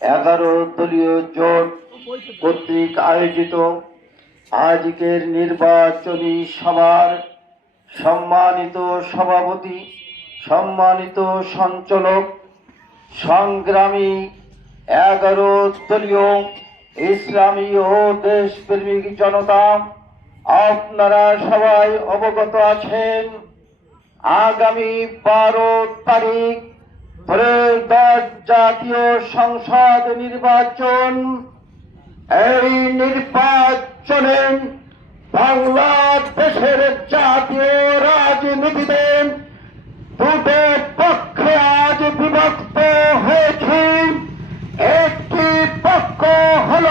11 দলীয় জোট কর্তৃক আয়োজিত আজকের নির্বাচনী সভার সম্মানিত সভাপতি, সম্মানিত সঞ্চালক, সংগ্রামী 11 দলীয় ইসলামী ও দেশপ্রেমিক জনতা, আপনারা সবাই অবগত আছেন আগামী 12 তারিখ ত্রয়োদশ জাতীয় সংসদ নির্বাচন। এই নির্বাচনে বাংলাদেশের জাতীয় রাজনীতিতে দুটো পক্ষে আজ বিভক্ত হয়েছে। একটি পক্ষ হল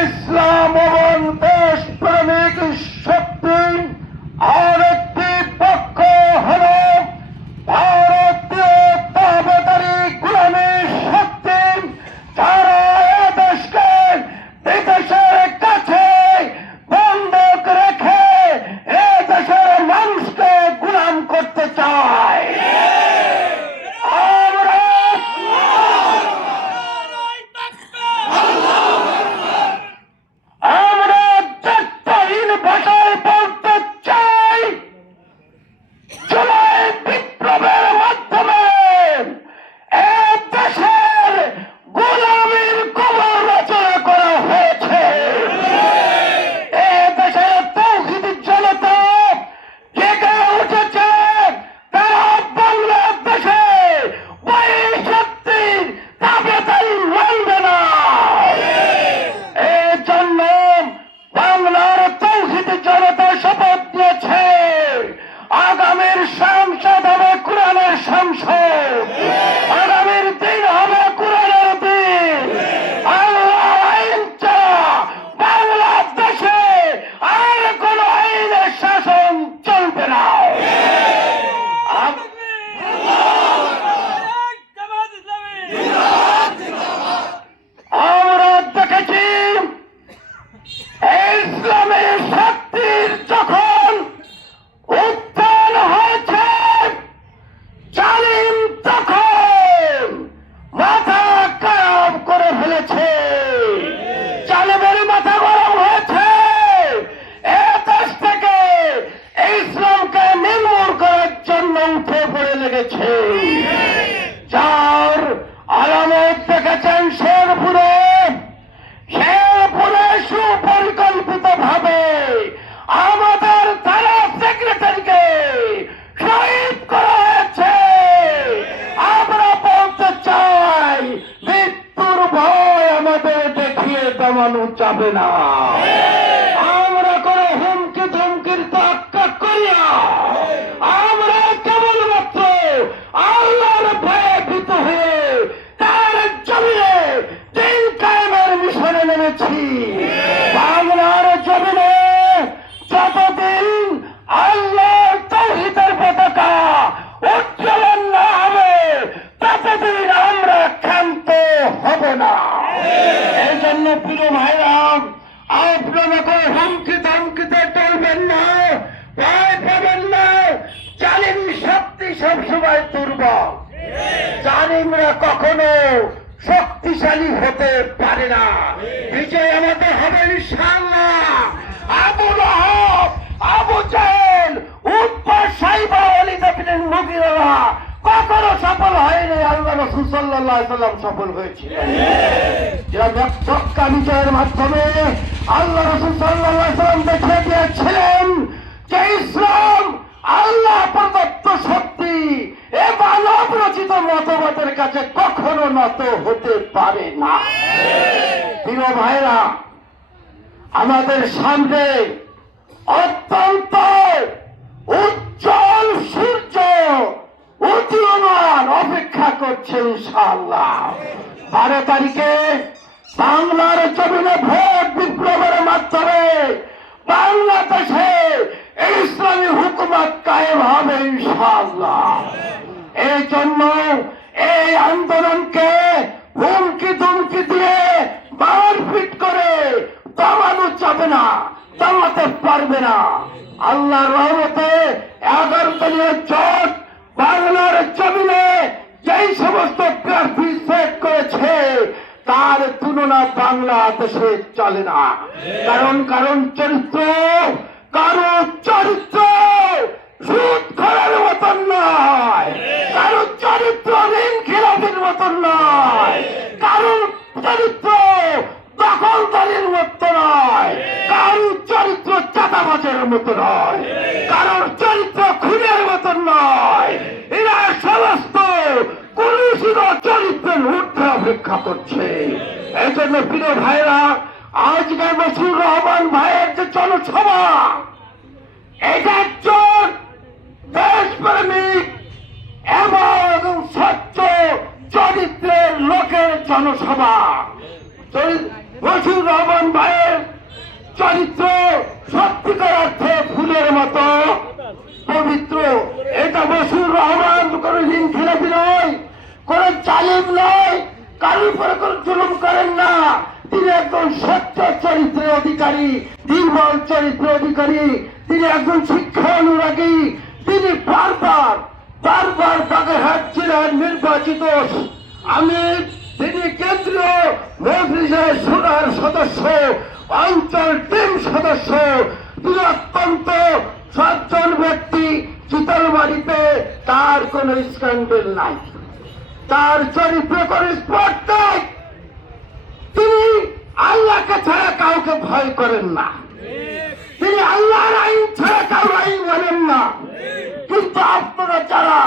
ইসলাম এবং দেশপ্রেমিক শক্তি, আর একটি পক্ষ হল ভারতীয় দাবেদারি গোলামি শক্তি, যারা দেশকে বিদেশের কাছে বন্ধক রেখে এ দেশের মানুষকে গোলাম করতে চায়। আমরা তত্ত্বহীন ভাষায় বলতে চাই, জুলাই বিপ্লবের মাধ্যমে এ দেশের গোলামীর কবর রচনা করা হয়েছে। এ দেশের তৌহিদি জনতা জেগে উঠেছে, তারা বাংলাদেশে ওই শক্তির দাবিদারি মানবে না। এই জন্য বাংলার তৌহিদি জনতা শপথ নিয়েছে আগামীর সংসদ হবে কোরআনের সংসদ, আগামীর দিন হবে কোরআনের দিন। আল্লাহ আইন ছাড়া বাংলাদেশে আর কোন আইনের শাসন চলবে না। আমরা দেখেছি ইসলামের শক্তির যখন উত্থান হয়েছে, জালিম তখন মাথা খারাপ করে ফেলেছে, জালিমের মাথা গরম হয়েছে। এ দেশ থেকে ইসলামকে নির্মূল করার জন্য উঠে পড়ে লেগেছে, যার আলামত দেখেছেন শেরপুরে। শেরপুরে সুপরিকল্পিত ভাবে আমাদের থানা সেক্রেটারিকে শহীদ করা হয়েছে। আমরা বলতে চাই, মৃত্যুর ভয় আমাদের দেখিয়ে দমানো যাবে না। আমরা কোন হুমকি ধমকির তোয়াক্কা করি না। আমরা কেবলমাত্র আল্লাহর ভয়ে ভীত হয়ে তার জমিনে দিন কায়েমের মিশনে নেমেছি। বাংলার জমিনে যতদিন আল্লাহর তাওহীদের পতাকা উত্তোলন না হবে, ততদিন আমরা ক্ষান্ত হব না। এই জন্য প্রিয় ভাইরা, আপনারা কোনো হুমকি ধমকিতে চলবেন না, ভয় পাবেন না। জালিম শক্তি সবসময় দুর্বল, জালিমরা কখনো শক্তিশালী হতে পারে না। বিজয় আমাদের হবে ইনশাআল্লাহ। আবু লাহাব, আবু জাহেল, উতবা, সাইবা, ওয়ালিদ বিন মুগীরা কখনো সফল হয়নি, আল্লাহ রাসূল সাল্লাল্লাহু আলাইহি ওয়াসাল্লাম সফল হয়েছিলেন। যারা মক্কা বিজয়ের মাধ্যমে আল্লাহ রাসূল সাল্লাল্লাহু আলাইহি ওয়াসাল্লাম দেখিয়ে দিয়েছিলেন যে ইসলাম আল্লাহ প্রদত্ত শক্তি, এ মানব রচিত মতবাদের কাছে কখনো নত হতে পারে না। প্রিয় ভাইরা, আমাদের সামনে অত্যন্ত উজ্জ্বল সূর্য উদীয়মান অপেক্ষা করছে ইনশাআল্লাহ। 12 তারিখে বাংলার জমিনে ভোট বিপ্লবের মাধ্যমে বাংলাদেশে ইসলামী হুকুমত কায়েম হবে ইনশাআল্লাহ। এই জন্য এই আন্দোলনকে হুমকি ধুমকি দিয়ে মারপিট করে দমানো যাবে না, দমাতে পারবে না। আল্লাহর রহমতে 11 দলীয় জোট বাংলার জমিনে যে যেই সমস্ত প্রার্থী সেট করেছে তার তুলনা বাংলাদেশে চলে না। কারণ চরিত্র, কারো চরিত্র সুদ খোরের মতন নয়, কারো চরিত্র ঋণ খেলাপির মতন নয়, কারো চরিত্র দখলদারির মতো নয়, কারো চরিত্র চাঁদাবাজের মতো নয়, কারোর চরিত্র খুনের মতন নয়। এরা সমস্ত কলুষিত চরিত্রের ঊর্ধ্বে অপেক্ষা করছে। এই জন্য প্রিয় ভাইরা, আজকে মশিউর রহমান ভাইয়ের যে জনসভা, এটা একজন দেশপ্রেমিক এবং স্বচ্ছ চরিত্রের লোকের জনসভা। মশিউর রহমান ভাইয়ের চরিত্র সত্যিকার অর্থে ফুলের মতো পবিত্র। এটা মশিউর রহমান কোন ঋণ খেলাপি নয়, কোন জালিম নয়, কারোর উপরে কোন জুলুম করেন না। তিনি একজন সত্য চরিত্রের অধিকারী, নির্মল চরিত্রের অধিকারী। তিনি একজন শিক্ষা অনুরাগী। তিনি বারবার বাগেরহাট জেলার নির্বাচিত আমির, তিনি কেন্দ্রীয় মজলিসের সুরার সদস্য, অঞ্চল টিম সদস্য। তিনি অত্যন্ত সজ্জন ব্যক্তি। চিতলমারিতে তার কোন স্ক্যান্ডেল নাই, তার চরিত্র কোন স্পট নাই। তিনি আল্লাহকে ছাড়া কাউকে ভয় করেন না, তিনি আল্লাহর আইন ছাড়া কারো আইন মানেন না। কিন্তু আপনারা যারা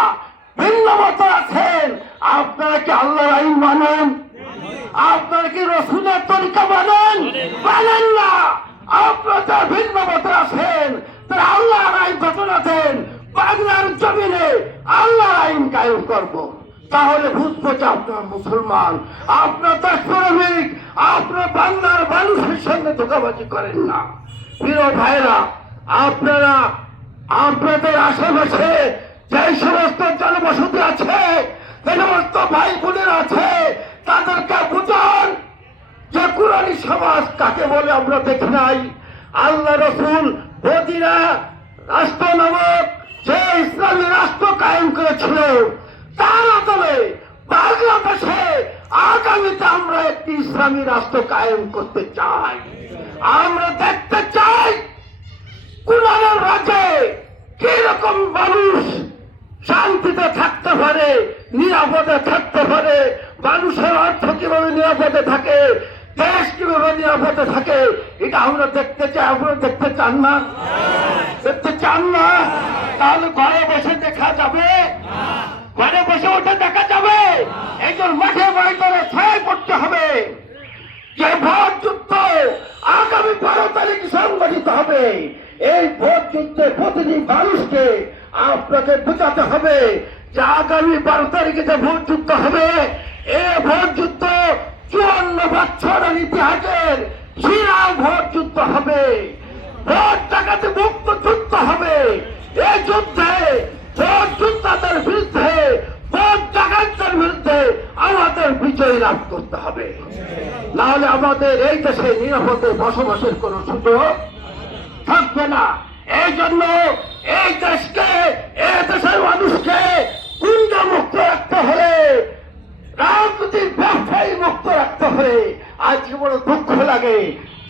ভিন্ন মত আছেন, আপনারা কি আল্লাহর আইন মানেন? আপনারা কি রসুলের তরিকা মানেন? মানেন না। আপনারা যারা ভিন্ন মত আছেন তারা আল্লাহর আইন ঘটনা দেন, বাংলার জমিনে আল্লাহর আইন কায়েম করব। তাহলে বুঝবো যে আপনার মুসলমান, আপনার দেশপ্রেমিক, আপনার বাংলার মানুষের সঙ্গে ধোঁকাবাজি করেন না। প্রিয় ভাইরা, আপনারা আপনাদের আশেপাশে যে সমস্ত জনবসতি আছে, যে সমস্ত ভাই বোনের আছে, তাদেরকে বুঝান যে কুরানি সমাজ কাকে বলে আমরা দেখি নাই। আল্লাহ রসুল মদিনা রাষ্ট্র নামক যে ইসলামী রাষ্ট্র কায়েম করেছিল, তার আদলে বাংলাদেশে আগামীতে আমরা একটি ইসলামী রাষ্ট্র কায়েম করতে চাই। আমরা দেখতে চাই কুরআনের রাজ্যে কিরকম মানুষ শান্তিতে থাকতে পারে, নিরাপদে থাকতে পারে, মানুষের অর্থ কিভাবে নিরাপদে থাকে, দেশ কিভাবে নিরাপদে থাকে, এটা আমরা দেখতে চাই। আপনারা দেখতে চান না? দেখতে চান না? তাহলে ঘরে বসে দেখা যাবে? ঘরে বসে ওঠে দেখা যাবে? একজন মাঠে ময়দানে ছায় করতে হবে। যে ভোট যুদ্ধ আগামী 12 তারিখ সংগঠিত হবে, এই ভোট যুদ্ধে প্রতিটি মানুষকে আপনাকে বোঝাতে হবে যে আগামী 12 তারিখে যে ভোট যুদ্ধ হবে, এই ভোট যুদ্ধ 54 বছরের ইতিহাসের সেরা ভোট যুদ্ধ হবে। ভোট ডাকাতি মুক্ত যুদ্ধ হবে। এই যুদ্ধে ভোট যোদ্ধাদের বিরুদ্ধে, ভোট ডাকাতদের বিরুদ্ধে আমাদের বিজয় লাভ করতে হবে। নাহলে আমাদের এই দেশে নিরাপদে বসবাসের কোন সুযোগ থাকবে না। এই জন্য এই দেশকে, এই দেশের মানুষকে গুন্ডা মুক্ত রাখতে হলে, রাজনৈতিক ব্যবসায়ী মুক্ত রাখতে হলে। আজকে বড় দুঃখ লাগে,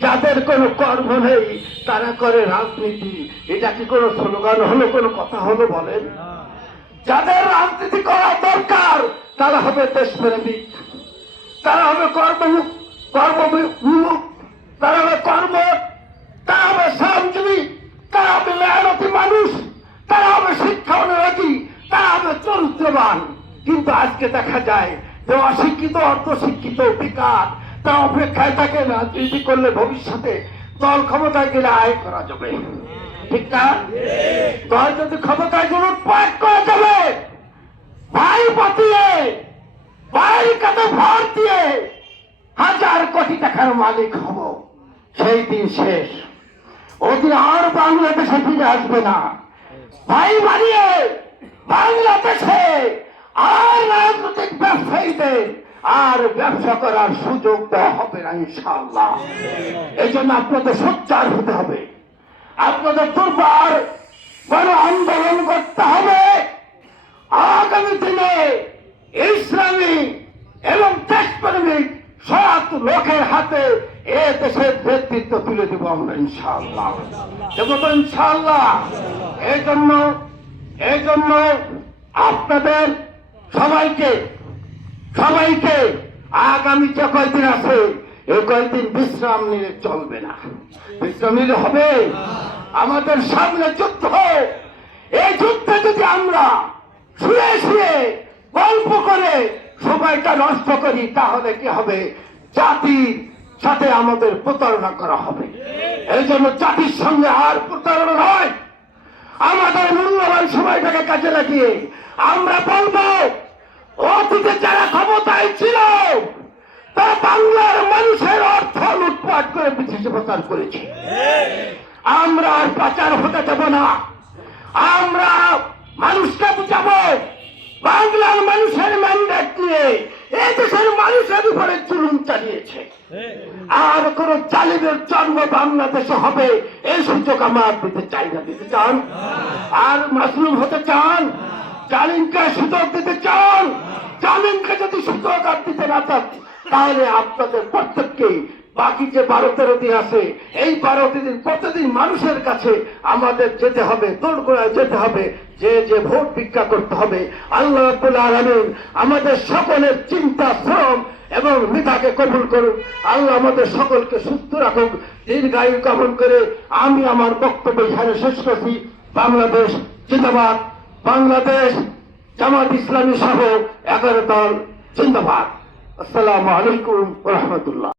যাদের কোনো কর্ম নেই তারা করে রাজনীতি। এটা কি কোনো স্লোগান হলো, কোনো কথা হলো বলেন? যাদের রাজনীতি করা দরকার তারা হবে দেশপ্রেমিক, তারা হবে কর্মমুখ, তারা হবে তারা হবে শ্রমজীবী, তারা হবে মেহনতি মানুষ, তারা হবে শিক্ষা অনুরাগী, তারা হবে চরিত্রবান। কিন্তু আজকে দেখা যায় যে অশিক্ষিত, অর্ধশিক্ষিত, বেকার, তারা অপেক্ষায় থাকে রাজনীতি করলে ভবিষ্যতে দল ক্ষমতায় গেলে আয় করা যাবে। ঠিক না? দল যদি ক্ষমতায় গেলে প্রয়োগ করা যাবে, ভাই পাতিয়ে, ভাইয়ের কাছে ভর দিয়ে 1000 কোটি টাকার মালিক হব, সেই দিন শেষ। ওদিন আর বাংলাদেশে ফিরে আসবে না। ভাই বানিয়ে বাংলাদেশে আর রাজনৈতিক ব্যবসায়ীদের আর ব্যবসা করার সুযোগ দেওয়া হবে না ইনশাআল্লাহ। এই জন্য আপনাদের সোচ্চার হতে হবে, আপনাদের দুর্বার বড় আন্দোলন করতে হবে। আগামী দিনে ইসলামী এবং দেশপ্রেমিক সৎ লোকের হাতে এ দেশের নেতৃত্ব তুলে দেবো আমরা ইনশাআল্লাহ। দেবো তো ইনশাআল্লাহ। এই জন্য আপনাদের সবাইকে আগামী যে কয়েকদিন আছে এই কয়েকদিন বিশ্রাম নিলে চলবে না। বিশ্রাম নিলে হবে। আমাদের সামনে যুদ্ধ। এই যুদ্ধে যদি আমরা শুয়ে শুয়ে গল্প করে সময়টা নষ্ট করি তাহলে কি হবে? জাতির সাথে আমাদের প্রতারণা করা হবে। এই জন্য জাতির সঙ্গে আর প্রতারণা নয়। আমাদের মূল্যবান সময়টাকে কাজে লাগিয়ে আমরা বলবো, অতীতে যারা ক্ষমতায় ছিল তারা বাংলার মানুষের অর্থ লুটপাট করে বিদেশে প্রচার করেছে। আমরা আর পাচার হতে দেব না। আমরা মানুষকে বুঝাবো, বাংলার মানুষের ম্যান্ডেট নিয়ে এই দেশের মানুষের উপরে জুলুম চালিয়েছে। আর কোন জালিমের জন্ম বাংলাদেশে হবে এই সুযোগ আমার দিতে চাই না। দিতে চান? আর মাসলুম হতে চান? জালিমকে সুযোগ দিতে চান? জালিমকে যদি সুযোগ আর দিতে না চান তাহলে আপনাদের প্রত্যেককে বাকি যে 12-13 দিন আছে এই 12 দিন প্রতিদিন মানুষের কাছে আমাদের যেতে হবে, দোরগোড়ায় যেতে হবে, যে ভোট ভিক্ষা করতে হবে। আল্লাহ রাব্বুল আলামিন আমাদের সকলের চিন্তা, শ্রম এবং মেধাকে কবুল করুন। আল্লাহ আমাদের সকলকে সুস্থ রাখুক, দীর্ঘায়ু কামনা করে আমি আমার বক্তব্য এখানে শেষ করছি। বাংলাদেশ জিন্দাবাদ। বাংলাদেশ জামাত ইসলামী সহ 11 দল জিন্দাবাদ। আসসালামু আলাইকুম ওয়া রাহমাতুল্লাহ।